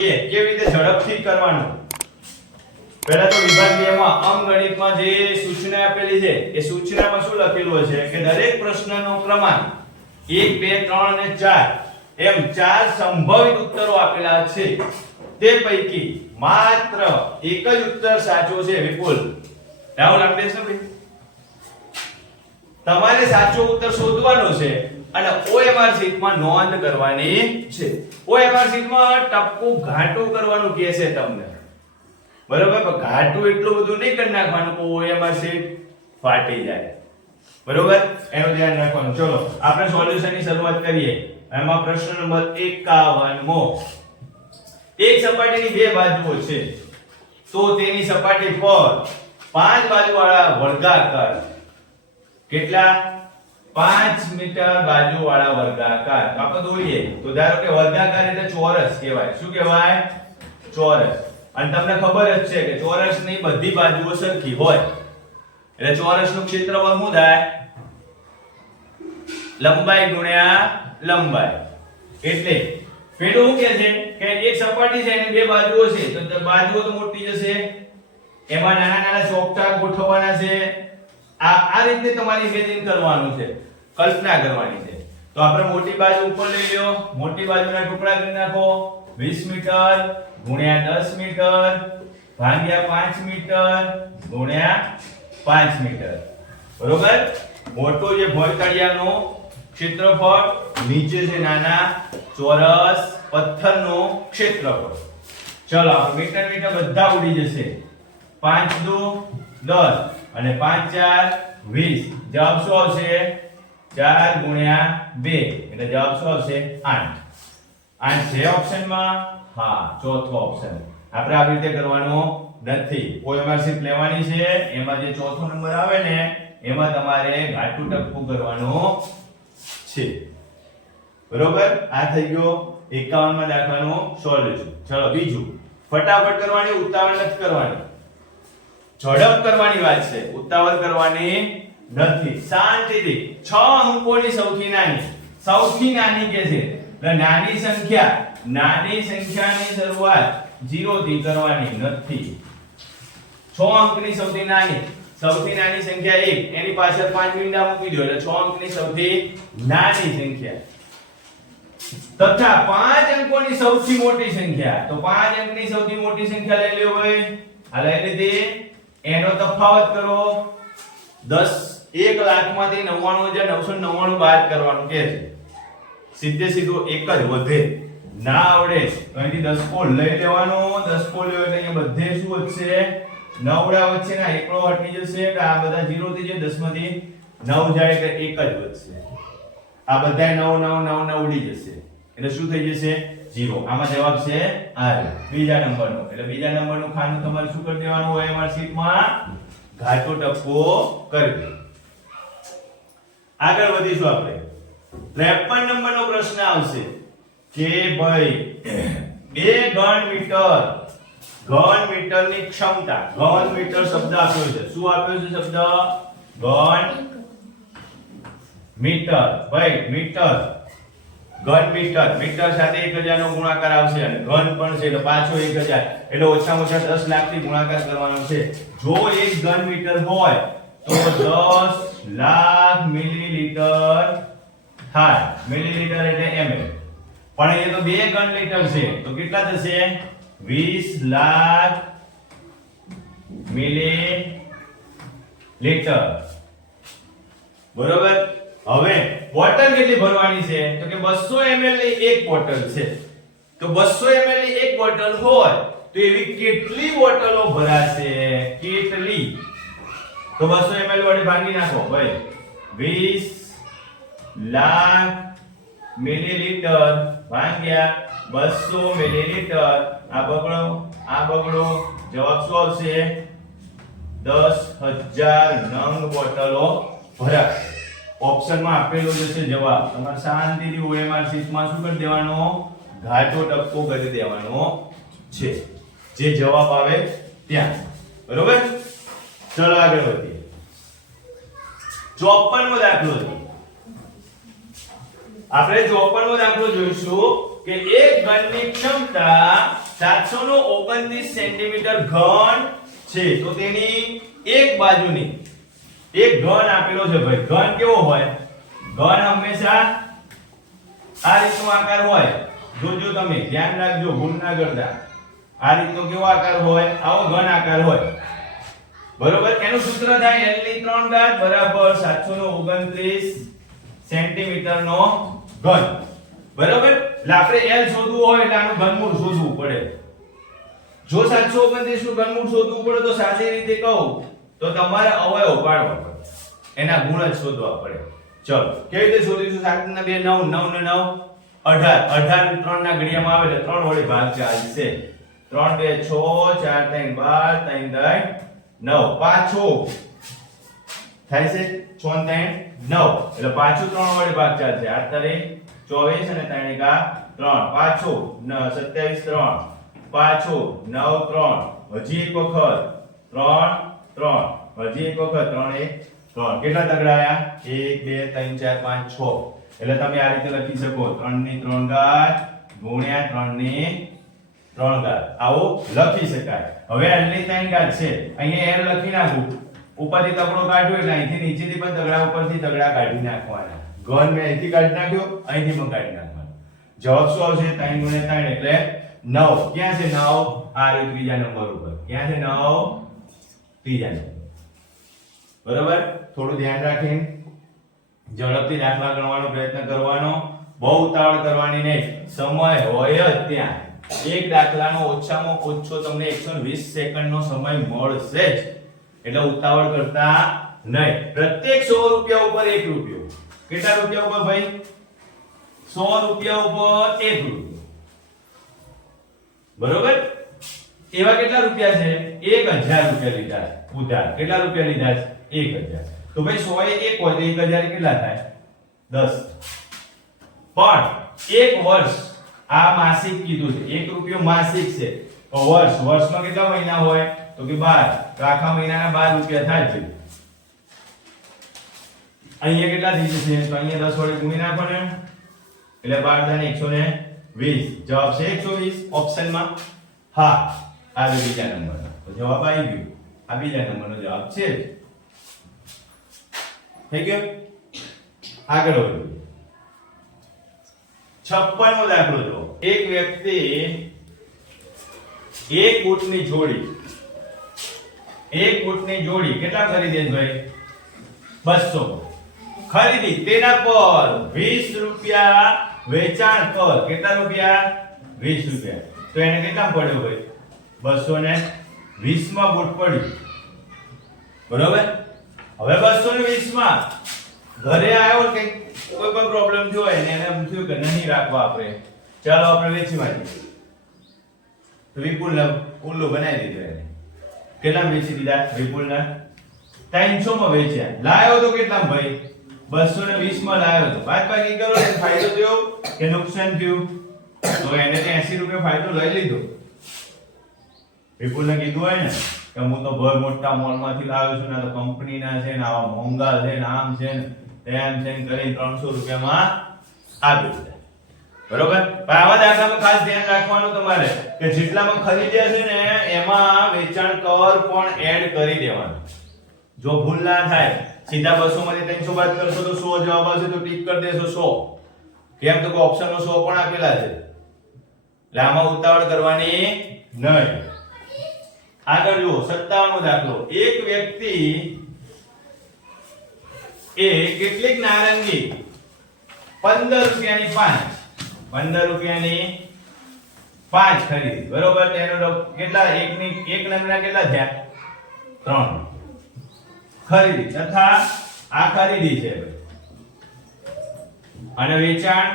કેવી રીતે ઝડપથી કરવાનું. પહેલા તો વિભાગ 2 માં અંકગણિતમાં જે સૂચના આપેલી છે એ સૂચનામાં શું લખેલું હશે કે દરેક પ્રશ્નનો ક્રમાંક 1 2 3 અને 4 એમ 4 સંભવિત ઉત્તરો આપેલા છે. તે પૈકી માત્ર એક જ ઉત્તર સાચો છે. વિપુલ રાહુલ આપેશ ને ભાઈ તમારે સાચો ઉત્તર શોધવાનો છે અને OMR શીટમાં નોંધ કરવાની છે. OMR શીટમાં ટપકું ઘાટું કરવાનું કહે છે તમને, બરોબર? પણ ઘાટું એટલું બધું નહીં કરી નાખવાનું કે OMR શીટ ફાટી જાય, બરોબર? એનું ધ્યાન રાખવાનું. ચલો આપણે સોલ્યુશનની શરૂઆત કરીએ. એમાં પ્રશ્ન નંબર 51 મો. એક સપાટીની બે બાજુઓ છે તો તેની સપાટી પર 5 બાજુવાળા વર્ગાકાર કેટલા 5 મીટર બાજુવાળા વર્ગાકાર આપણે દોરીએ તો ધારો કે વર્ગાકાર એટલે ચોરસ કહેવાય. શું કહેવાય? ચોરસ. અને તમને ખબર જ છે કે ચોરસની બધી બાજુઓ સરખી હોય એટલે ચોરસનું ક્ષેત્રફળ શું થાય? લંબાઈ ગુણ્યા લંબાઈ. એટલે પેલું શું કહે છે કે એક સપાટી છે એની બે બાજુઓ છે તો બાજુઓ તો મોટી જશે, એમાં નાના નાના ચોકટા ગોઠવવાના છે. આ રીતે તમારે ઇમેજિન કરવાનું છે, કલ્પના કરવાની છે. તો આપણે મોટી બાજુ ઉપર લઈ લ્યો, મોટી બાજુના ટુકડા કરી નાખો. 20 મીટર ગુણ્યા 10 મીટર ભાગ્યા 5 મીટર ગુણ્યા 5 મીટર, બરોબર? મોટો જે ભોયતળિયાનો ક્ષેત્રફળ, નીચે છે નાના ચોરસ પથ્થરનો ક્ષેત્રફળ. ચલો આપણે મીટર મીટર બધા ઉડી જશે. 5 દુ 10 અને 5 4 20. જવાબ શું આવશે? 4 ગુણ્યા 2 એટલે જવાબ શું આવશે? 8. 8 છે ઓપ્શનમાં? હા, ચોથો ઓપ્શન. આપણે આવી રીતે કરવાનો નથી. OMR શીટ લેવાની છે, એમાં જે ચોથો નંબર આવે ને એમાં તમારે ઘાટું ટપકું કરવાનું છે, બરોબર? આ થઈ ગયો 51 માં દાખલાનું સોલ્યુશન. ચલો બીજું, ફટાફટ કરવાની, ઉતાવળ નથી કરવાની. ઝડપ કરવાની વાત છે, ઉતાવળ કરવાની નથી. શાંતિથી 6 અંકોની સૌથી નાની કે છે એટલે નાની સંખ્યાની શરૂઆત 0 થી કરવાની નથી. 6 અંકની સૌથી નાની સંખ્યા 1, એની પાછળ 5 મીંડા મૂકી દો એટલે 6 અંકની સૌથી નાની સંખ્યા. તથા 5 અંકોની સૌથી મોટી સંખ્યા, તો 5 અંકની સૌથી મોટી સંખ્યા લઈ લ્યો ભાઈ. આ લઈ લીધી. એનો તફાવત કરો. 1,00,000માંથી 99,999 બાદ કરવાનું કે છે. સીધે સીધું એક જ વધે. ના આવડે તો અહીંથી દસકો લઈ લેવાનો. દસકો લેવો એટલે અહીંયા બધે શું વધશે? 9 વચ્ચેના એકડો હટી જશે એટલે આ બધા 0 થઈ જાય. 10 માંથી 9 જાય એટલે એક જ વધશે. આ બધા 9 9 9 9 ઉડી જશે એટલે શું થઈ જશે? 0. આમાં જવાબ છે આ બીજા નંબરનો. એટલે બીજા નંબરનું ખાનું તમારે શું કરી દેવાનું હોય? OMR શીટમાં ઘાટો ટપકો કરી દો. આગળ વધીશું આપણે. 53 નંબરનો પ્રશ્ન આવશે કે ભાઈ ઘન મીટરની ક્ષમતા. ઘન મીટર શબ્દ આપ્યો છે. શું આપ્યો છે શબ્દ? ઘન મીટર. ભાઈ મીટર સાથે 1000 નો ગુણાકાર આવશે અને ઘન પણ છે એટલે પાછો 1000 એટલે ઓછામાં ઓછા 10 લાખ થી ગુણાકાર કરવાનો છે. જો એક ઘન મીટર હોય તો 10 લાખ મિલીલીટર થાય. મિલીલીટર એટલે ml. પણ એ તો 2 ઘન લીટર છે તો કેટલા થશે? 20 લાખ મિલીલીટર, બરોબર? હવે બોટલ કેટલી ભરવાની છે? તો કે 200 ml ની એક બોટલ છે. તો 200 ml ની એક બોટલ હોય તો એવી કેટલી બોટલો ભરાશે? કેટલી? તો 200 ml વડે ભાગી નાખો ભાઈ. 20 લાખ મિલીલીટર ભાગ્યા 200 મિલીલીટર. આ બગડો જવાબ શું આવશે? 10,000 નંગ બોટલો ભરાશે. ઓપ્શનમાં આપેલો જે છે જવાબ. તમારે શાંતિથી OMR શીટમાં શું કરી દેવાનો? ઘાટો ટપકો કરી દેવાનો છે, જે જવાબ આવે ત્યાં, બરોબર? ચલો આગળ વધીએ. 54મો દાખલો. આપણે 54મો દાખલો જોઈશું. કે એક ઘનની ક્ષમતા 729 સેન્ટીમીટર ઘન છે, તો તેની એક બાજુની એક ઘન આપેલો છે ભાઈ. ઘન કેવો હોય? ઘન હંમેશા આ રીતનો આકાર હોય. જોજો તમે ધ્યાન રાખજો, ભૂલ ના કરતા. આ રીતનો કેવો આકાર હોય? આવો ઘન આકાર હોય. બરોબર. એનું સૂત્ર થાય L ની 3 ઘાત બરાબર 729 સેન્ટીમીટર નો ઘન. બરોબર. એટલે આપણે L શોધવું હોય એટલે આનું ઘનમૂળ શોધવું પડે. જો 729 નું ઘનમૂળ શોધવું પડે તો સાદી રીતે કહું તો તમારે અવયવ પાડવા પડે, એના ગુણ જ શોધવા પડે. ચલો કેવી રીતે શોધીશું? 7 ના 2 9, 9 ને 9 18, 18 3 ના ઘડિયામાં આવે એટલે 3 વડે ભાગ ચાલશે. 3 2 6 4 3 12 3 9 પાછું થાય છે 6 3 9 એટલે પાછું 3 વડે ભાગ ચાલશે. 8 તારીખ 24 અને 3 એકા 3 પાછું 27 3 પાછું 9 3 હજી એક વખત 3 3 હજી એક વખત 3 1 3. કેટલા તગડા આયા? 1 2 3 4 5 6. એટલે તમે આ રીતે લખી શકો 3 ની 3 ઘાત ગુણ્યા 3 ની 3 ઘાત. આવો લખી શકાય. હવે L ની 3 ઘાત છે, અહીંયા L લખી નાખું. ઉપરથી તગડો કાઢ્યો એટલે અહીંથી નીચેથી પણ તગડા ઉપરથી તગડા કાઢી નાખવાના. ઘન મેં અહીંથી કાઢી નાખ્યો, અહીંથી પણ કાઢી નાખવાનો. જવાબ શું આવશે? 3 ગુણ્યા 3 એટલે 9. ક્યાં છે 9? આ રીતે ત્રીજા નંબર ઉપર. ક્યાં છે 9? ત્રીજા નંબર. બરાબર. થોડું ધ્યાન રાખીને ઝડપથી દાખલા ગણવાનો પ્રયત્ન કરવાનો, બહુ ઉતાવળ કરવાની નહીં. સમય હોય જ ત્યાં. એક દાખલાનો ઓછામાં ઓછો તમને 120 સેકન્ડનો સમય મળશે જ, એટલે ઉતાવળ કરતા નહીં. પ્રત્યેક 100 રૂપિયા ઉપર 1 રૂપિયો. કેટલા રૂપિયા ઉપર ભાઈ? 100 રૂપિયા ઉપર 1 રૂપિયો. બરોબર. એવા કેટલા રૂપિયા છે? 1000 રૂપિયા લીધા ઉધાર. કેટલા રૂપિયા લીધા છે? 1000. તો ભાઈ 100 એ 1 હોય તો 1000 કેટલા થાય? 10. પણ એક વર્ષ આ માસિક કીધું છે, 1 રૂપિયો માસિક છે. તો વર્ષમાં કેટલા મહિના હોય? તો કે 12. તો આખા મહિનાના 12 રૂપિયા થાય છે. અહીંયા કેટલા થઈ જશે? તો અહીંયા 10 વડે ગુણી નાખો ને એટલે 12 થાય 120. જવાબ છે 120 ઓપ્શનમાં. હા, આ બીજા નંબરનો તો જવાબ આવી ગયો. આ બીજા નંબરનો જવાબ છે. થઈ ગયો. આગળ વધીએ. 56મો દાખલો જો. એક વ્યક્તિ એક બૂટની જોડી કેટલા ખરીદે છે ભાઈ? 200 ખરીદી. તેના પર 20 રૂપિયા વેચાણ કર. કેટલા રૂપિયા? 20 રૂપિયા. તો એને કેટલા પડ્યો ભાઈ? 220 માં બૂટ પડ્યું. બરોબર. હવે 220 માં ઘરે આવ્યો કે કોઈ પણ પ્રોબ્લેમ થયો હોય ને એને એમ થયું કે નહીં રાખવા આપણે, ચાલો આપણે વેચી નાખીએ. તો વિપુલને ઉલ્લુ બનાવી દીધો એને. કેટલા વેચી દીધા વિપુલને? 300 માં વેચ્યા. લાવ્યો તો કેટલા ભાઈ? 220 માં લાવ્યો તો. બાદબાકી કરો એટલે ફાયદો થયો કે નુકસાન થયું? તો એને 80 રૂપિયા ફાયદો લઈ લીધો. વિપુલને કીધું હોય ને કે હું તો બહુ મોટા મોલમાંથી લાવ્યો છું ને, તો કંપનીના છે ને, આવા મોંઘા છે ને, આમ છે ને તેમ છે ને કરીને 300 રૂપિયામાં આપી દીધા. બરોબર. પણ આવા દાખલામાં ખાસ ધ્યાન રાખવાનું તમારે કે જેટલામાં ખરીદ્યા છે ને એમાં વેચાણ કર પણ એડ કરી દેવાનો. જો ભૂલ ના થાય, સીધા 200 માંથી 300 બાદ કરશો તો 100 જવાબ આવશે, તો ટીક કરી દેશો 100. કેમ તો ઓપ્શનમાં 100 પણ આપેલા છે, એટલે આમાં ઉતાવળ કરવાની નહીં. આગળ જુઓ 57મો દાખલો. એક વ્યક્તિ એ કેટલીક નારંગી 15 રૂપિયાની 5 ખરીદી. બરોબર. તેનો કેટલા? એક નંગના કેટલા થયા? 3 ખરીદી. તથા આ ખરીદી છે અને વેચાણ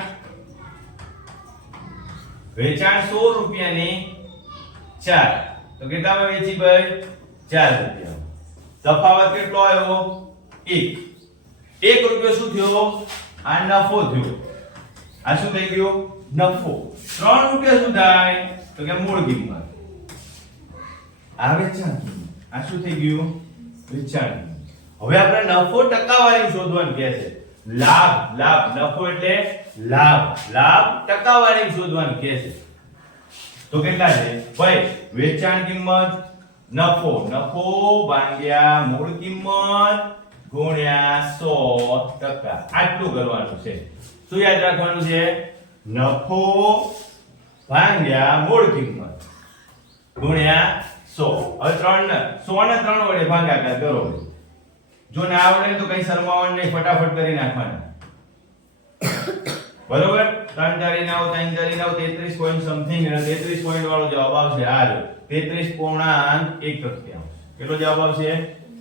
100 રૂપિયાની 4. તો કેટલામાં વેચી ભાઈ? 4 રૂપિયા. તફાવત કેટલો આવ્યો? 1 રૂપિયો શું થયો? આ નફો થયો. આ શું થઈ ગયું? નફો. 3 રૂપિયા શું થાય? તો કે મૂળ કિંમત. આ વેચાણ કિંમત. આ શું થઈ ગયું? વેચાણ. હવે આપણે નફો ટકાવારી શોધવાનું કહે છે. લાભ. નફો એટલે લાભ ટકાવારી શોધવાનું કે છે. તો કેટલા છે ભાઈ? વેચાણ કિંમત નફો ભાગ્યા મૂળ કિંમત ગુણ્યા 100%. આટલું કરવાનું છે. શું યાદ રાખવાનું છે? નફો ભાગ્યા મૂળ કિંમત ગુણ્યા 100. હવે 3 ને 100 ને 3 વડે ભાગાકાર કરો. જો ના આવડે તો કઈ શરમાવાનું નહીં, ફટાફટ કરી નાખવાના. બરોબર? 3 તારી 9 3 તારી 9 33 પોઈન્ટ સમથિંગ અને 33 પોઈન્ટ વાળો જવાબ આવશે. આ જો 33.1. કેટલો જવાબ આવશે?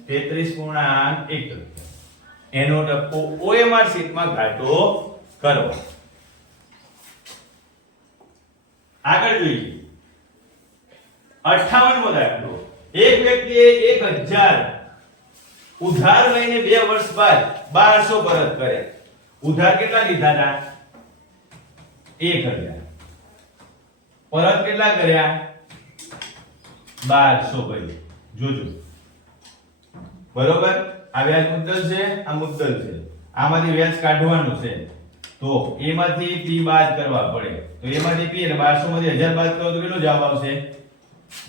33.1. એનો ટપકો OMR શીટમાં ઘાટો કરો. આગળ જોઈએ 58મો દાખલો. એક વ્યક્તિએ 1000 ઉધાર લઈને 2 વર્ષ બાદ 1200 પરત કર્યા. ઉધાર કેટલા લીધા હતા? 1000. પરત કેટલા કર્યા? 1200 કરી. જોજો. બરોબર? આ વ્યાજ મુદ્દલ છે, આ મુદ્દલ છે. આમાંથી વ્યાજ કાઢવાનું છે. તો એમાંથી p બાદ કરવા પડે. તો એમાંથી p અને 1200 માંથી 1000 બાદ કરો તો કેટલો જવાબ આવશે?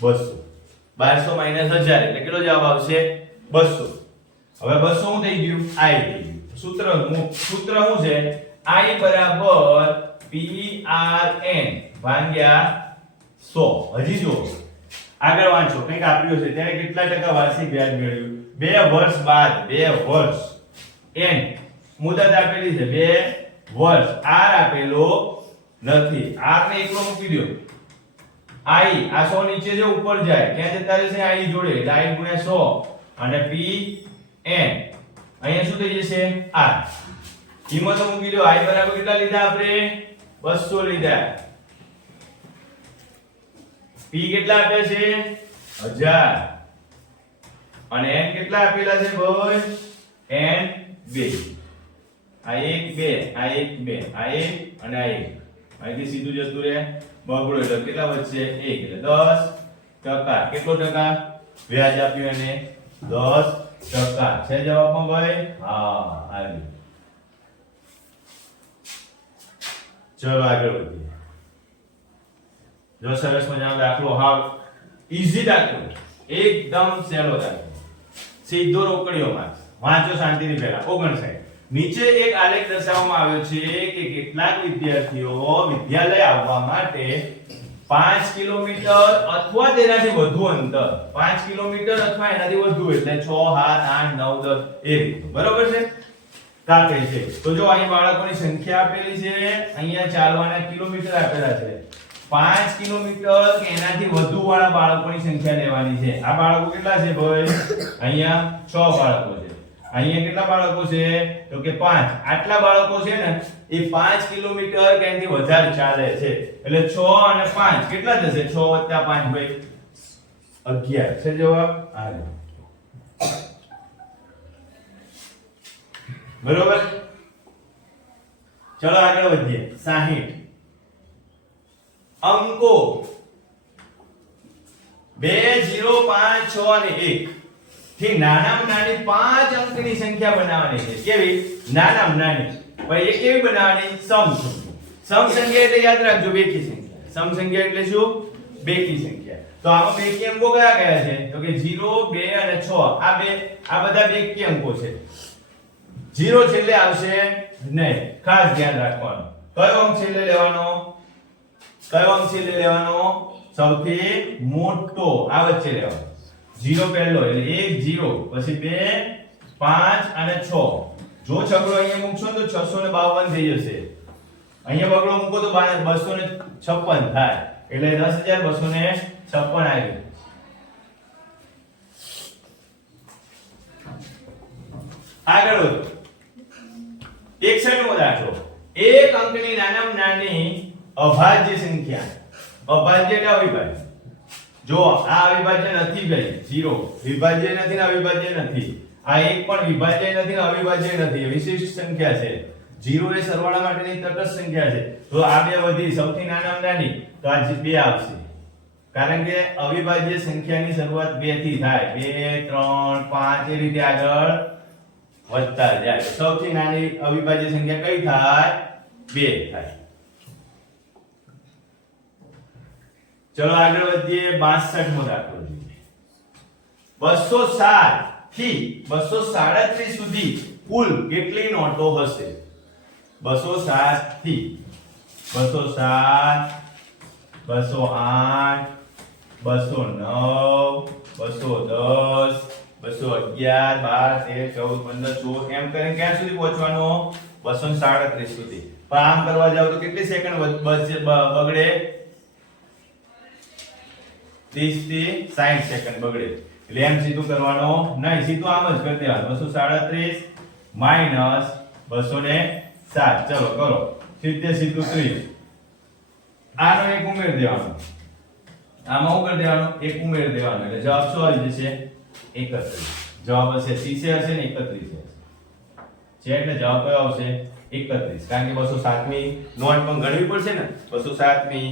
200. 1200 - 1000 એટલે કેટલો જવાબ આવશે? 200. હવે 200 શું થઈ ગયું? I થઈ ગયું. સૂત્ર શું છે? I બરાબર PRN ભાગ્યા 100. હજી જો આગળ વાંચો. કંઈક આપ્યું છે ત્યારે કેટલા ટકા વાર્ષિક વ્યાજ મેળવ્યું? 2 વર્ષ બાદ 2 વર્ષ n મુદત આપેલી છે 2 વર્ષ. r આપેલો નથી. r ને એકલો મૂકી દો. I આ 100 નીચે જો ઉપર જાય ક્યાં જતા રહેશે? I જોડે એટલે I ગુણ્યા 100 અને p n અહીંયા શું થઈ જશે? r. કિંમતો મૂકી દો. I બરાબર કેટલા લીધા આપણે? 200 લીધા. p કેટલા આપ્યા છે? 1000. અને n કેટલા આપેલા છે ભાઈ? n 2. આ 1 2 આ 1 2 આ 1 અને આ 1. અહીંથી સીધું જતું રહે. બગડો એટલે કેટલા વધશે? 1 એટલે 10%. કેટલો ટકા વ્યાજ આપ્યું એને? 10% છે જવાબમાં ભાઈ. હા આવી. ચલો આગળ વધીએ. જો સરસ મજાનો દાખલો, હા ઈઝી દાખલો, એકદમ સહેલો દાખલો, સીધો રોકડીઓ માર્ક્સ. વાંચો શાંતિથી પહેલા. 59. નીચે એક આલેખ દર્શાવવામાં આવ્યો છે કે કેટલાક વિદ્યાર્થીઓ વિદ્યાલય આવવા માટે 5 કિલોમીટર અથવા તેનાથી વધુ અંતર, 5 કિલોમીટર અથવા એનાથી વધુ એટલે 6 7 8 9 10 એ રીતે. બરોબર છે? કાપે છે. તો જો અહીં બાળકોની સંખ્યા આપેલી છે, અહીંયા ચાલવાના કિલોમીટર આપેલા છે. 5 કિલોમીટર કે એનાથી વધુ વાળા બાળકોની સંખ્યા લેવાની છે. આ બાળકો કેટલા છે ભાઈ? અહીંયા 6 બાળકો છે. અહીંયા કેટલા બાળકો છે? તો કે 5. આટલા બાળકો છે ને એ 5 કિલોમીટર કે એનાથી વધારે ચાલે છે. એટલે 6 અને 5 કેટલા થશે? 6 + 5 ભાઈ 11 છે જવાબ. આ બરોબર? ચલો આગળ વધીએ. 60 અંકો 2 0 5 6 અને 1 થી નાનામાં નાની 5 અંકની સંખ્યા બનાવવાની છે. કેવી? નાનામાં નાની. ભાઈ એ કેવી બનાવવાની? સમ સંખ્યા એટલે યાદ રાખજો બેકી સંખ્યા. સમ સંખ્યા એટલે શું? બેકી સંખ્યા. તો આમાં બેકી અંકો કયા કયા છે? તો કે 0 2 અને 6. આ બધા બેકી અંકો છે. 0 છેલ્લે આવશે નહીં. ખાસ ધ્યાન રાખવાનું. કયો અંક છેલ્લે લેવાનો? સૌથી મોટો આ વચ્ચે લેવાનો. 0 પહેલો એટલે 1 0 પછી 2 5 અને 6. જો છગડો અહીંયા મૂકશો તો 652 થઈ જશે. અહીંયા બગડો મૂકો તો 256 થાય. એટલે 10256 આવ્યું. આગળ વધો. 61મો દાખલો. એક અંકની નાનામાં નાની અભાજ્ય સંખ્યા. અભાજ્ય એટલે અવિભાજ્ય. જો આ અવિભાજ્ય નથી ભાઈ 0 વિભાજ્ય નથી ને અવિભાજ્ય નથી. આ એક પણ વિભાજ્ય નથી ને અવિભાજ્ય નથી. વિશિષ્ટ સંખ્યા છે. 0 એ સરવાળા માટેની તટસ્થ સંખ્યા છે. તો આ બે વધી સૌથી નાનામાં નાની તો આ 2 આવશે. કારણ કે અવિભાજ્ય સંખ્યાની શરૂઆત 2 થી થાય. 2 3 5 એ રીતે આગળ વધતા જાય. સૌથી નાની અવિભાજ્ય સંખ્યા કઈ થાય? 2 થાય. ચલો આગળ વધીએ 62મો દાખલો જોઈએ. 207 થી 237 સુધી કુલ કેટલી નોટો હશે? 207 થી 207 208 209 210 211 12 13 14 15 16 એમ કરીને ક્યાં સુધી પહોંચવાનો? 237 સુધી. પણ આમ કરવા જાવ તો કેટલી સેકન્ડ બગડે? 30 થી 60 સેકન્ડ બગડે. એટલે એમ સીધું કરવાનો નહીં, સીધું આમ જ કરી દેવાનું. 237 માઈનસ 207. ચલો કરો. 70 સીધું 30. આનો એક ઉમેર દેવાનો, આમાં શું કરી દેવાનું? એક ઉમેર દેવાનો. એટલે જવાબ શું આવી જશે? 31. જવાબ હશે 30 હશે ને 31 હશે. છે એટલે જવાબ કયો આવશે? 31. કારણ કે 207મી નોટ પણ ગણવી પડશે ને. 207મી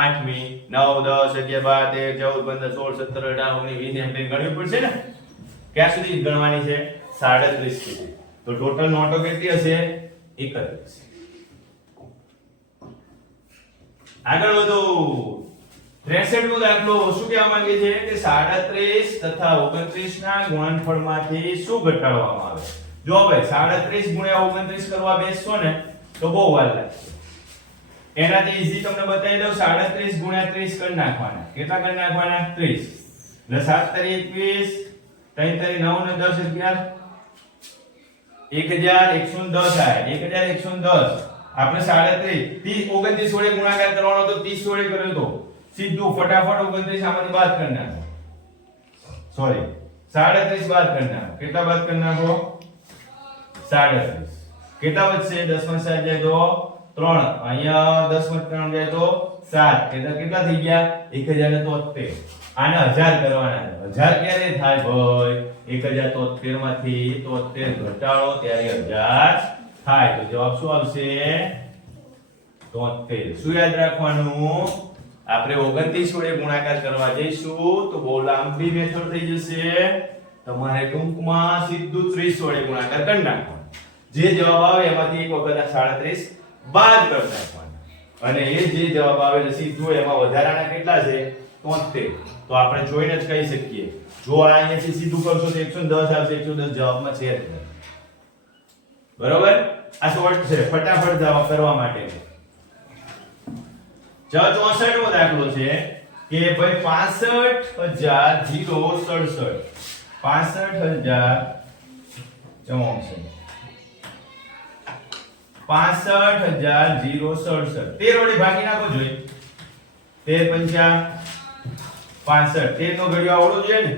8મી 9 10 11 12 13 14 15 16 17 18 19 20 એમ ગણવી પડશે ને. ક્યાં સુધી ગણવાની છે? 37 સુધી. તો ટોટલ નોટો કેટલી હશે? 31. આગળ વધો. 63મો દાખલો શું કહેવા માંગે છે કે 37 તથા 29 ના ગુણનફળમાંથી શું ઘટાડવામાં આવે? જો ભાઈ 37 ગુણ્યા 29 કરવા બેસશો ને તો બહુ વાર લાગશે. એનાથી ઈઝી તમને બતાવી દઉં. 37 ગુણ્યા 30 કરી નાખવાના. કેટલા કરી નાખવાના? 30. એટલે 7 તારી 21 3 તારી 9 ને 10 11 1110 આયા. 1110. આપણે 37 29 વડે ગુણાકાર કરવાનો તો 30 વડે કર્યો તો સીધું ફટાફટ 29 આમાંથી બાદ કરી નાખો. સોરી 37 બાદ કરી નાખો. કેટલા બાદ કરી નાખો? 37. કેટલા વધશે? 10 માં 7 જાય તો 3. અહીંયા 10 માં 3 જાય તો 7. કેટલા થઈ ગયા? 1073. આને 1000 કરવાના છે. 1000 ક્યારે થાય ભાઈ? 1073 માંથી 73 ઘટાડો ત્યારે 1000 થાય. તો જવાબ શું આવશે? 73. શું યાદ રાખવાનું? આપણે 29 વડે ગુણાકાર કરવા જઈશું તો બહુ લાંબી મેથડ થઈ જશે. તમારે ટૂંકમાં સીધું 30 વડે ગુણાકાર કરી નાખવાનો. જે જવાબ આવે એમાંથી એક વખત 37 બાદ કરી નાખવાના. અને એ જે જવાબ આવે છે સીધું એમાં વધારાના કેટલા છે? 73. તો આપણે જોઈને જ કહી શકીએ. જો આ અહીંયાથી સીધું કરશો તો 110 આવશે. 110 જવાબમાં છે જ નહીં. બરોબર? આ શોર્ટ છે ફટાફટ જવાબ કરવા માટે. 64મો દાખલો છે કે ભાઈ 65067 65000 65067 13 વડે ભાગી નાખો જોઈએ. 13 5 65. 13 નો ઘડિયો આવડો જોઈએ ને.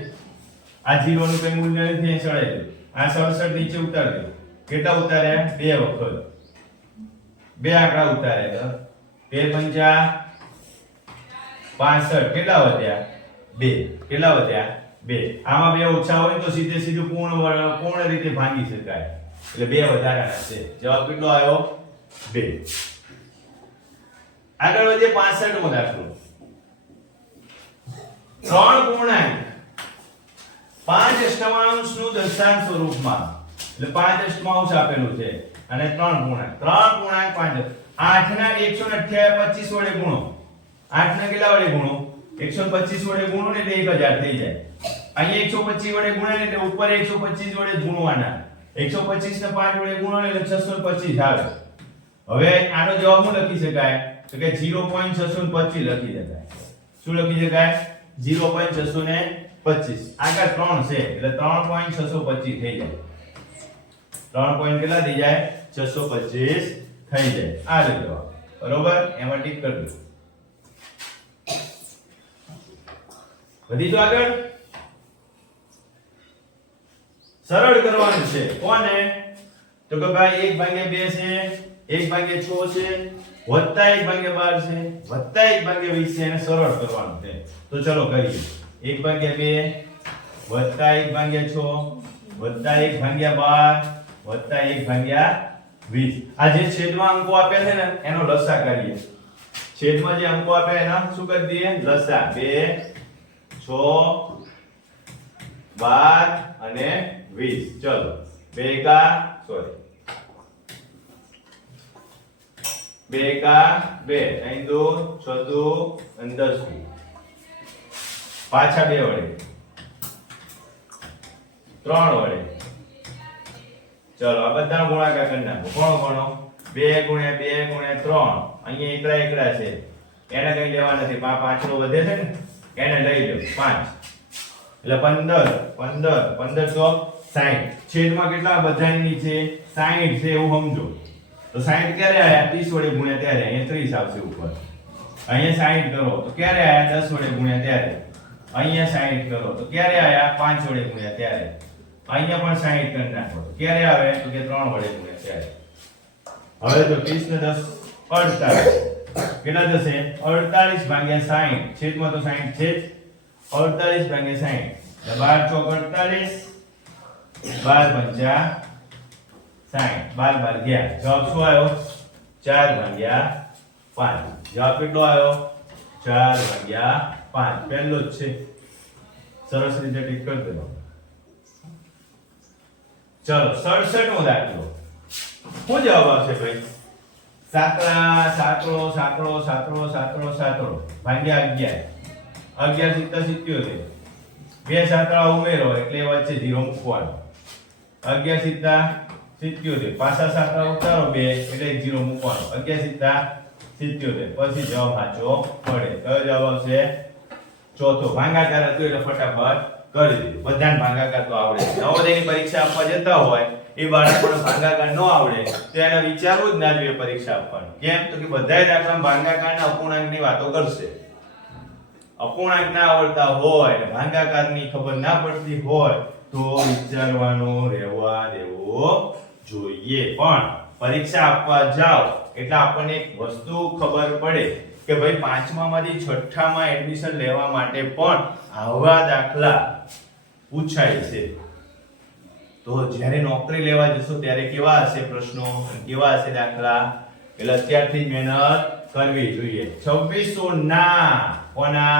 આ 0 નું કઈ મૂલ્ય નથી ચડાઈ દો. આ 67 નીચે ઉતાર દો. કેટલા ઉતાર્યા? 2 વખત 2 આંકડા ઉતાર્યા. 13 5 65. કેટલા વધ્યા? 2. કેટલા વધ્યા? 2. આમાં 2 ઓછા હોય તો સીધે સીધું પૂર્ણ રીતે ભાગી શકાય. એટલે 2 વધારાના છે. જવાબ કેટલો આવ્યો? 2. આગળ વધીએ 65મો દાખલો. 3 પૂર્ણાંક 5 અષ્ટમાંશ નું દશાંશ સ્વરૂપમાં. એટલે 5 અષ્ટમાંશ આપેલું છે અને 3 પૂર્ણાંક 5. 8 ના 128 વડે ગુણો. 8 ને કેટલા વડે ગુણો? 125 વડે ગુણો ને એટલે 1000 થઈ જાય. અહીંયા 125 વડે ગુણે એટલે ઉપર 125 વડે જ ગુણવાના. 125 ને 5 વડે ગુણો એટલે 625 આવે. હવે આનો જવાબ શું લખી શકાય? તો કે 0.625 લખી શકાય. શું લખી શકાય? 0.625. આગળ 3 છે એટલે 3.625 થઈ જાય. 3 પોઈન્ટ કેટલા થઈ જાય? 625 થઈ જાય. આ જ જવાબ. બરોબર? એમાં ટીક કરી દો. વધી તો આગળ સરળ કરવાનું છે. કોને? તો કે ભાઈ 1/2 છે, 1/6 છે, વત્તા 1/12 છે, વત્તા 1/20 છે અને સરળ કરવાનું છે. તો ચલો કરીએ. 1/2 વત્તા 1/6 વત્તા 1/12 વત્તા 1/20. આ જે છેદમાં અંકો આપ્યા છે ને એનો લસા કરીએ. છેદમાં જે અંકો આપ્યા એના શું કરી દઈએ? લસા. 2 6 12 અને 20. ચલો 2 કા સોરી 2 એકા 2 3 દુ 6 દુ અને 10 દુ પાછા 2 વડે 3 વડે ચલો આ બધાનો ગુણાકાર કરી નાખો કોણ કોણો 2 ગુણ્યા 2 ગુણ્યા 3 અહીંયા એકડા એકડા છે એને કઈ લેવા નથી પાંચનો વધે છે ને એને લઈ લો 5 એટલે 15 15 1560 છેદમાં કેટલા બધાની નીચે 60 છે એવું સમજો તો 60 ક્યારે આયા 30 વડે ગુણ્યા ત્યારે અહીંયા 30 આવશે ઉપર અહીંયા 60 કરો તો ક્યારે આયા 10 વડે ગુણ્યા ત્યારે અહીંયા 60 કરો તો ક્યારે આયા 5 વડે ગુણ્યા ત્યારે અહીંયા પણ 60 કરી નાખો તો ક્યારે આવે તો કે 3 વડે ગુણ્યા ત્યારે હવે તો 30 ને 10 48 કેટલા થશે 48 ભાગ્યા 60 છેદમાં તો 60 છે 48 ભાગ્યા 60 12 ચોક 48 12 પંચા 60 12 ગયા જવાબ શું આવ્યો 4 ભાગ્યા 5 જવાબ કેટલો આવ્યો 4 ભાગ્યા 5 પહેલો જ છે સરસ રીતે ટીક કરી દેજો ચલો 67 મો દાખલો શું જવાબ આવશે ભાઈ સાતડો ભાગ્યા 11 11 77 બે સાતડા ઉમેરો એટલે વચ્ચે 0 મૂકવાનો 11 સીધા 77 પાછા સાતડા ઉતારો 2 એટલે 0 મૂકવાનો 11 સીધા 77 પછી જવાબ સાચો પડે કયો જવાબ આવશે ચોથો ભાગાકાર હતું એટલે ફટાફટ કરી દીધું બધાને ભાગાકાર તો આવડે છે નવોદયની પરીક્ષા આપવા જતા હોય એ બાળકોને ભાગાકાર ન આવડે તો એને વિચારવું જ ના જોઈએ પરીક્ષા આપવાનું કેમ તો કે બધાય દાખલામાં ભાગાકારના અપૂર્ણાંકની વાતો કરશે અપૂર્ણાંક ના આવડતા હોય અને ભાગાકારની ખબર ના પડતી હોય તો વિચારવાનું રહેવા દેવો જોઈએ પણ પરીક્ષા આપવા જાઓ એટલે આપણને એક વસ્તુ ખબર પડે કે ભાઈ પાંચમામાંથી છઠ્ઠામાં એડમિશન લેવા માટે પણ આવા દાખલા પૂછાય છે તો જ્યારે નોકરી લેવા જશો ત્યારે કેવા હશે પ્રશ્નો કેવા હશે દાખલા એટલે અત્યારથી જ મહેનત કરવી જોઈએ 2600 ના કોના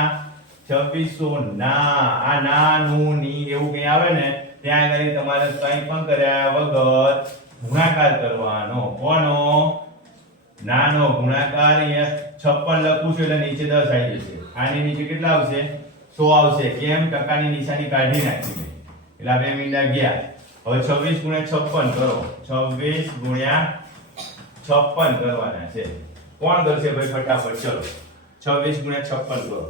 2600 ના આ ના નું ની એવું કઈ આવે ને ત્યાં આગળ તમારે કંઈ પણ કર્યા વગર ગુણાકાર કરવાનો કોનો નાનો ગુણાકાર અહીંયા 56 લખું છું એટલે નીચે 10 આવી જશે આની નીચે કેટલા આવશે 100 આવશે કેમ ટકાની નિશાની કાઢી નાખી મેં એટલે આ બે મીંડા ગયા હવે 26 ગુણ્યા 56 કરો 26 ગુણ્યા 56 કરવાના છે કોણ કરશે ભાઈ ફટાફટ ચલો 26 ગુણ્યા 56 કરો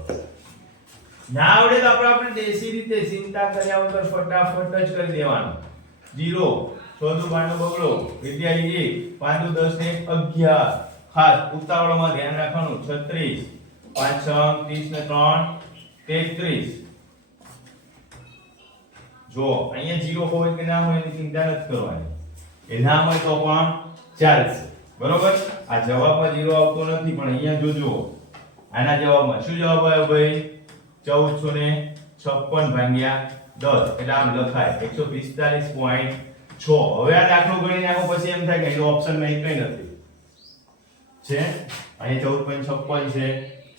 ના આવડે તો આપણે દેશી રીતે ચિંતા કર્યા વગર ફટાફટ જ કરી દેવાનું 0 ચોથું બારનો બગડો વિદ્યાર્થી 5 10 ને 11 ખાસ ઉતાવળમાં ધ્યાન રાખવાનું 36 5 6 30 ને 3 33 જો અહીંયા 0 હોય કે ના હોય એની ચિંતા નથી કરવાની એ ના હોય તો પણ ચાલશે બરોબર આ જવાબમાં 0 આવતો નથી પણ અહીંયા જોજો આના જવાબમાં શું જવાબ આવ્યો ભાઈ 1456 ભાગ્યા 10 એટલે આમ લખાય 145.6 હવે આ દાખલો ગણી નાખો પછી એમ થાય કે એનો ઓપ્શન માં કઈ નથી છે અહીં 14.56 છે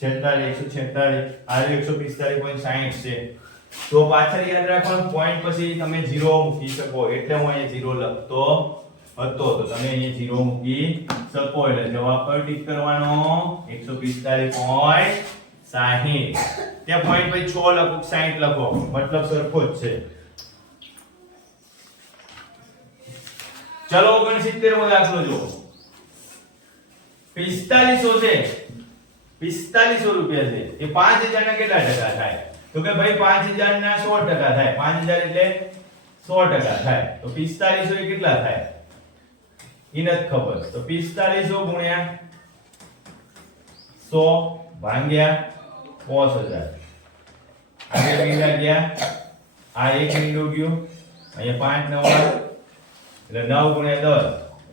46 146 આ 145.60 છે તો પાછળ યાદ રાખવાનું પોઈન્ટ પછી તમે 0 મૂકી શકો એટલે હું અહીંયા 0 લખતો હતો તો તમે અહીંયા 0 મૂકી શકો એટલે જવાબ પર ટિક કરવાનો 145.60 ત્યાં પોઈન્ટ પછી 6 લખો 60 લખો મતલબ સરખો જ છે ચલો 69 મો દાખલો જો 4500 છે 4500 રૂપિયા છે એ 5000 ના કેટલા ટકા થાય તો કે ભાઈ 5000 ના 100% થાય 5000 એટલે 100% થાય તો 4500 એ કેટલા થાય ઈ નથી ખબર તો 4500 ગુણ્યા 100 ભાગ્યા 5000 આ બે મીંડા ગયા આ એક મીંડો ગયો અહીંયા 5 9 એટલે 9 ગુણ્યા 10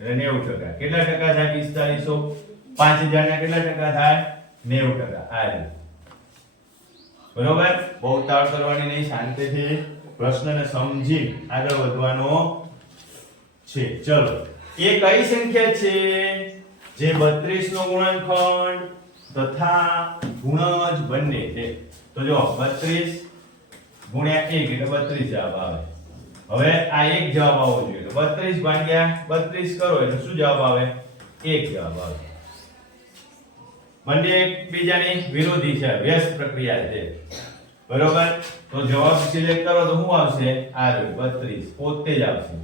એટલે 90%. કેટલા ટકા થાય 4500? 5000 ના કેટલા ટકા થાય 90%. આ રીતે બરોબર. બહુ તાળ કરવાની નહીં, શાંતિથી પ્રશ્નને સમજી આગળ વધવાનો છે. ચલો, એ કઈ સંખ્યા છે જે 32 નો ગુણનખંડ તથા ગુણજ બંને છે? તો જો 32 ગુણ્યા 1 એટલે 32 જવાબ આવે. હવે આ એક જવાબ આવવો જોઈએ. તો 32 ભાગ્યા 32 કરો એટલે શું જવાબ આવે? 1 જવાબ આવે. બંને એકબીજાની વિરોધી છે, વ્યસ્ત પ્રક્રિયા છે, બરોબર. તો જવાબ સિલેક્ટ કરો તો શું આવશે? આ 32 પોતે જ આવશે.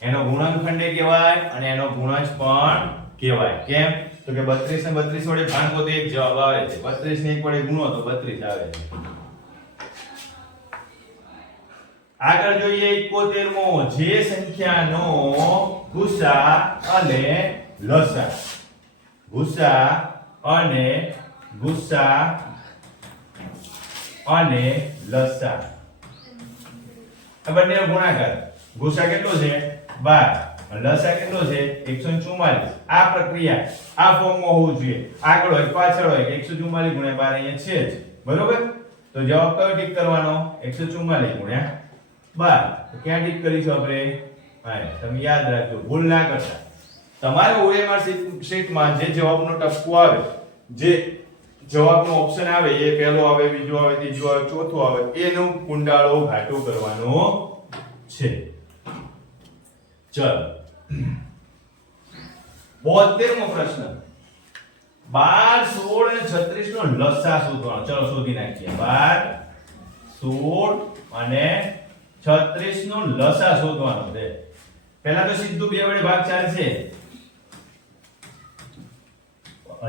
એનો ગુણનખંડ કહેવાય અને એનો ગુણજ પણ કહેવાય. કેમ? તો કે 32 ને 32 વડે ભાંગો તો એક જવાબ આવે છે, 32 ને 1 વડે ગુણો તો 32 આવે છે. આગળ જોઈએ 71મો, જે સંખ્યાનો ગુસા અને લસા, ગુસા અને લસા આ બંનેનો ગુણાકાર. ગુસા કેટલો છે? 12. લસા કેટલો છે? 144. આ પ્રક્રિયા આ ફોર્મમાં હોવું જોઈએ. આગળ હોય પાછળ હોય કે 144 ગુણ્યા 12 અહીંયા છે જ, બરોબર. તો જવાબ કયો ટીક કરવાનો? 144 ગુણ્યા 12. તો ક્યાં ટીક કરીશું આપણે? હા, તમે યાદ રાખજો, ભૂલ ના કરતા. તમારે ઓએમઆર શીટમાં જે જવાબનો ટપકો આવે, જે જવાબનો ઓપ્શન આવે, એ પહેલો આવે, બીજો આવે, ત્રીજો આવે, ચોથો આવે, એનું કુંડાળો ઘાટો કરવાનો છે. ચલો 72મો પ્રશ્ન, 12, 16 અને 36 નો લસા શોધવાનો. ચલો શોધી નાખીએ. 12, 16 અને 36 નો લસા શોધવાનો છે. પહેલા તો સીધું 2 વડે ભાગ ચાલશે,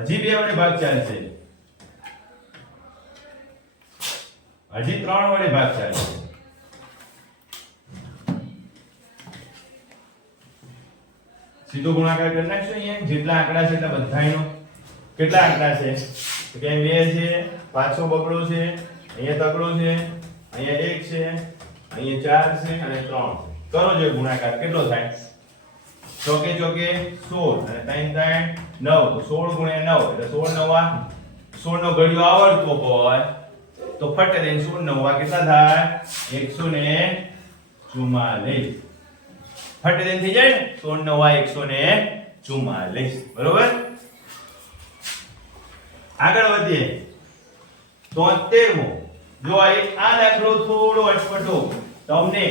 હજી 2 વડે ભાગ ચાલશે, હજી 3 વડે ભાગ ચાલશે. સીધો ગુણાકાર કરી નાખશો. અહીંયા જેટલા આંકડા છે એટલા બધાયનો કેટલા આંકડા છે? તો કે 2 છે, પાછો બગડો છે, અહીંયા તગડો છે, અહીંયા 1 છે, અહીંયા 4 છે અને 3 છે. કરો જો ગુણાકાર કેટલો થાય? ચોકે ચોકે 16 અને 3 3 9, તો 16 ગુણ્યા 9 એટલે 16 નવા 16 નો ઘડિયો આવડતો હોય તો ફટ દઈને 16 નવા કેટલા થાય? 144. ફટ દઈને થઈ જાય ને 16 નવા 144, બરોબર. આગળ વધીએ 73મો. જો આ દાખલો થોડો અટપટો તમને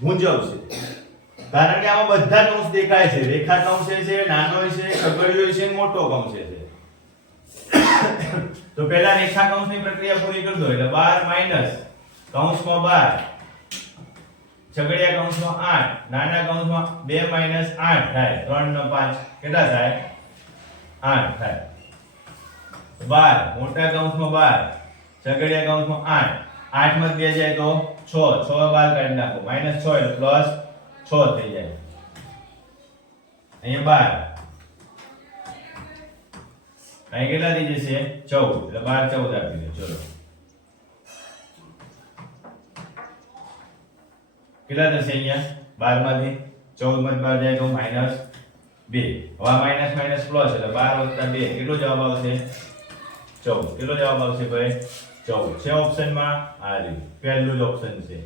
મૂંઝવશે, કારણ કે આમાં બધા કૌંસ દેખાય છે. રેખા કૌંસ છે, નાનો છે, સગડિયો છે, મોટો કૌંસ છે. તો પહેલા રેખા કૌંસની પ્રક્રિયા પૂરી કરી દો એટલે 12 માઈનસ કૌંસમાં 12, છગડિયા કૌંસમાં 8, નાના કૌંસમાં 2 માઈનસ 8 થાય, 3 ને 5 કેટલા થાય? 8 થાય. 12 મોટા કૌંસમાં 12, છગડિયા કૌંસમાં 8, 8 માં 2 જાય તો 6, 6 12 કાઢી નાખો, માઈનસ 6 એટલે પ્લસ 6 થઈ જાય. અહીંયા 12, અહીં કેટલા થઈ જશે? 14, એટલે 12 14 આપી દો. ચલો કેટલા થશે? અહીંયા 12 માંથી 14 માંથી 12 જાય તો માઈનસ 2. હવે માઈનસ માઈનસ પ્લસ એટલે 12 + 2 કેટલો જવાબ આવશે? 14. કેટલો જવાબ આવશે ભાઈ? 14 છે ઓપ્શનમાં. આ રહ્યું પહેલું જ ઓપ્શન છે.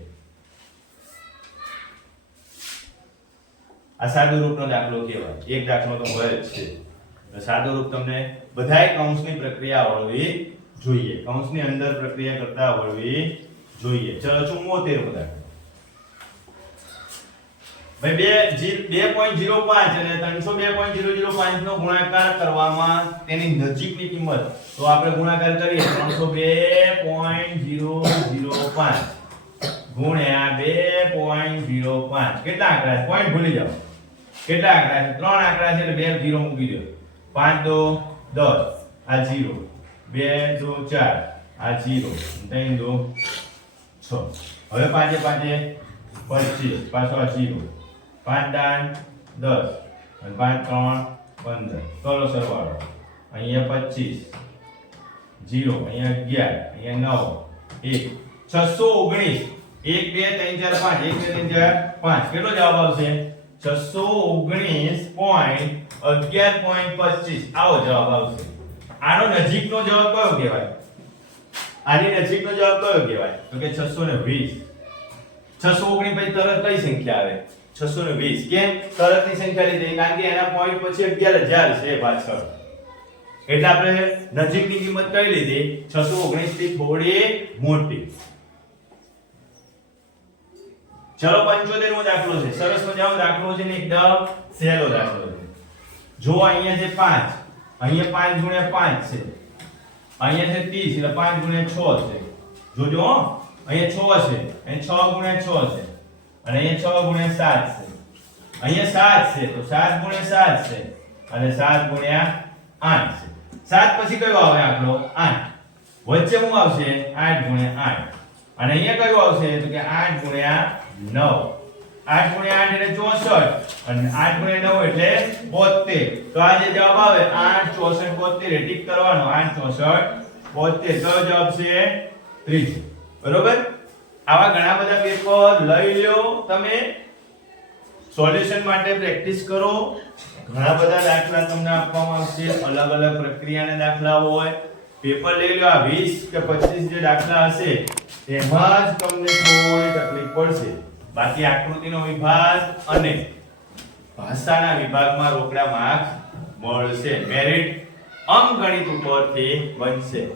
આ સાદું રૂપનો દાખલો કહેવાય. એક દાખલો તો હોય જ છે. સાદું રૂપ તમને બધાય કૌંસની પ્રક્રિયા આવડવી જોઈએ, કૌંસની અંદર પ્રક્રિયા કરતા આવડવી જોઈએ. ચલો 74મો દાખલો. ભાઈ 2.05 અને 302.005 નો ગુણાકાર કરવામાં તેની નજીકની કિંમત, તો આપણે ગુણાકાર કરીએ 302.005 ગુણ્યા 2.05 કેટલા આંકડા છે? પોઈન્ટ ભૂલી જાઓ. કેટલા આંકડા છે? 3 આંકડા છે એટલે 2 0 મૂકી દો. 5 2 10 આ 0, 2 2 4 આ 0, 3 2 6. હવે 5 5 25 પાછો આ 0, 5 દાન 10 અને 5 3 15. કરો સરવાળો. અહીંયા 25 0, અહીંયા 11, અહીંયા 9, 1 619 1 2 3 4 5 1 2 3 4 5 કેટલો જવાબ આવશે? 619.11.25 આવો જવાબ આવશે. આનો નજીકનો જવાબ કયો કહેવાય? આની નજીકનો જવાબ કયો કહેવાય? તો કે 620. 619 પછી તરત કઈ સંખ્યા આવે? 620. કેમ? તરતની સંખ્યા લીધી, કારણ કે એના પોઈન્ટ પછી 11000 છે પાછળ, એટલે આપણે નજીકની કિંમત કઈ લીધી? 619 થી થોડી મોટી. ચલો 75મો દાખલો છે. સરસ મજાનો દાખલો છે ને એકદમ સહેલો દાખલો છે. જો અહીંયા છે 5, અહીંયા 5 ગુણ્યા 5 છે, અહીંયા છે 30 એટલે 5 ગુણ્યા 6 છે. જોજો હો, અહીંયા 6 છે, અહીંયા 6 ગુણ્યા 6 છે, અને અહીંયા 6 ગુણ્યા 7 છે. અહીંયા 7 છે તો 7 ગુણ્યા 7 છે, અને 7 ગુણ્યા 8 છે. 7 પછી કયો આવે આંકડો? 8. વચ્ચે શું આવશે? 8 ગુણ્યા 8. અને અહીંયા કયો આવશે? તો કે 8 ગુણ્યા 9. 8 ગુણ્યા 8 એટલે 64, અને 8 ગુણ્યા 9 એટલે 72. તો આ જે જવાબ આવે 8 64 72 ટીક કરવાનો. 8 64 72 કયો જવાબ છે? 30. બરોબર? આવા ઘણા બધા પેપર લઈ લ્યો, તમે સોલ્યુશન માટે પ્રેક્ટિસ કરો. ઘણા બધા દાખલા તમને આપવામાં આવશે, અલગ અલગ પ્રક્રિયાના દાખલા હોય. પેપર લઈ લો. આ 20 કે 25 જે દાખલા હશે એમાં જ તમને થોડી તકલીફ પડશે. બાકી આકૃતિનો વિભાગ અને ભાષાના વિભાગમાં રોકડા માર્ક્સ મળશે. મેરિટ અંકગણિત ઉપરથી બનશે.